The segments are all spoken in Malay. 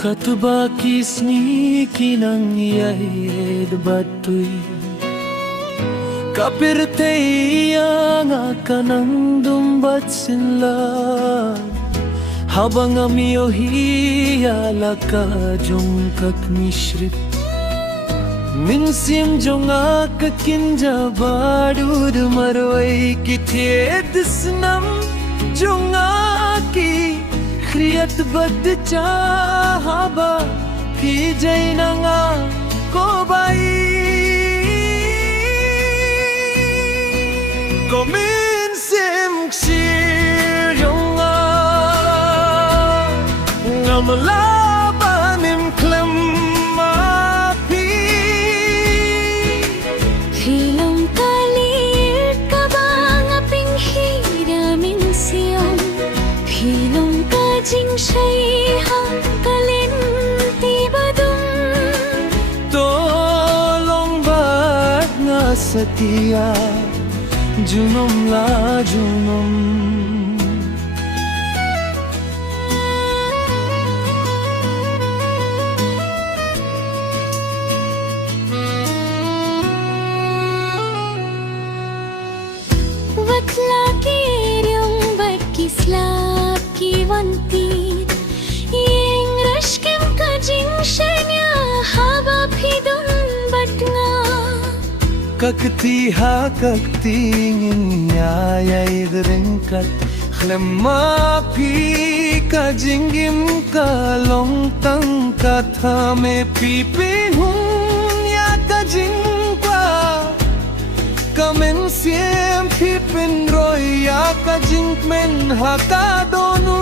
Katubakis ni kinang iyay batoy Kapirte nga kanang dumbat sila Habang amiyo hiyala ka jong kakmishrip Minsim jong akakinja badud marway kithed snam jong aki Kriyat bad chahaba ki jay na nga ko bay Kuminsim ksir yung nga malabanim klamapi Hilang kalir ka ba nga pinghiramin siyang Hilang kajing siya'y hangkalin tibadong Tolong ba't nga sa tiya Junom la junom Watla kiryong ba't kislap kiwantit Ying rashkem kajing shanya habab hidun ba't nga Kakti ha kaktingin yayay dringkat Klemapi ka jinggim ka longtang kathame pipinhun ya ka jingpa Kamen siem pipin roy ya ka jingmen hakadonu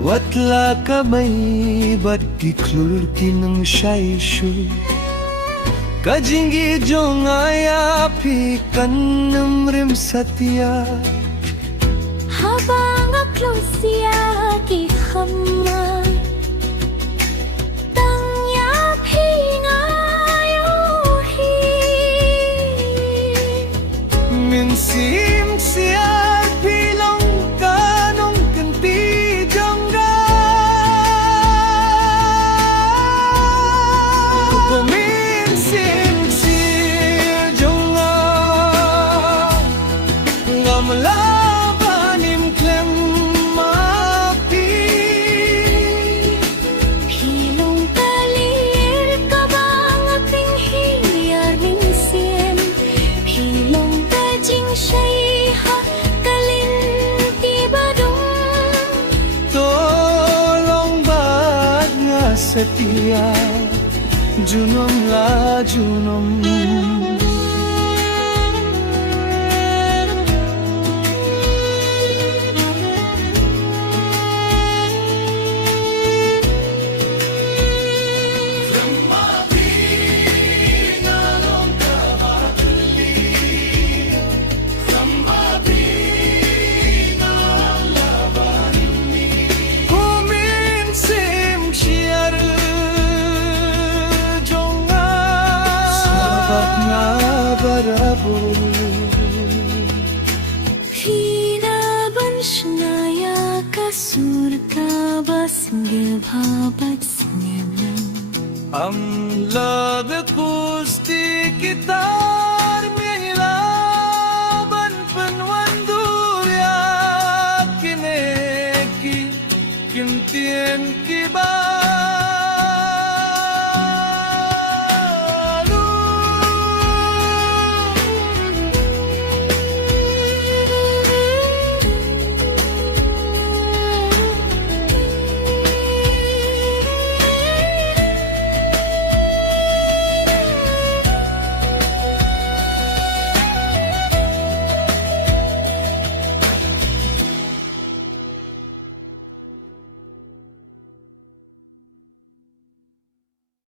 Watla ka may ba't kiklur kinang shaishu Kajingi jong ayapi kanamrim satya Habang aklosya ki khamay Tangyap hingayuhi Minsim siya pilong kanong kanti Kuminsim siya jong nga malabanim klemapi Hilong kalir ka ba nga pinghiyar min siyem Hilong kajing siya'y hakalin tibadong Tolong ba't nga sa tiya Junom la junom Hiraban shnaya kasur ka basnge bhabat snenam हम लग कुस्ती कितार मिला बनपन वंदूर्या किने की किम्तियन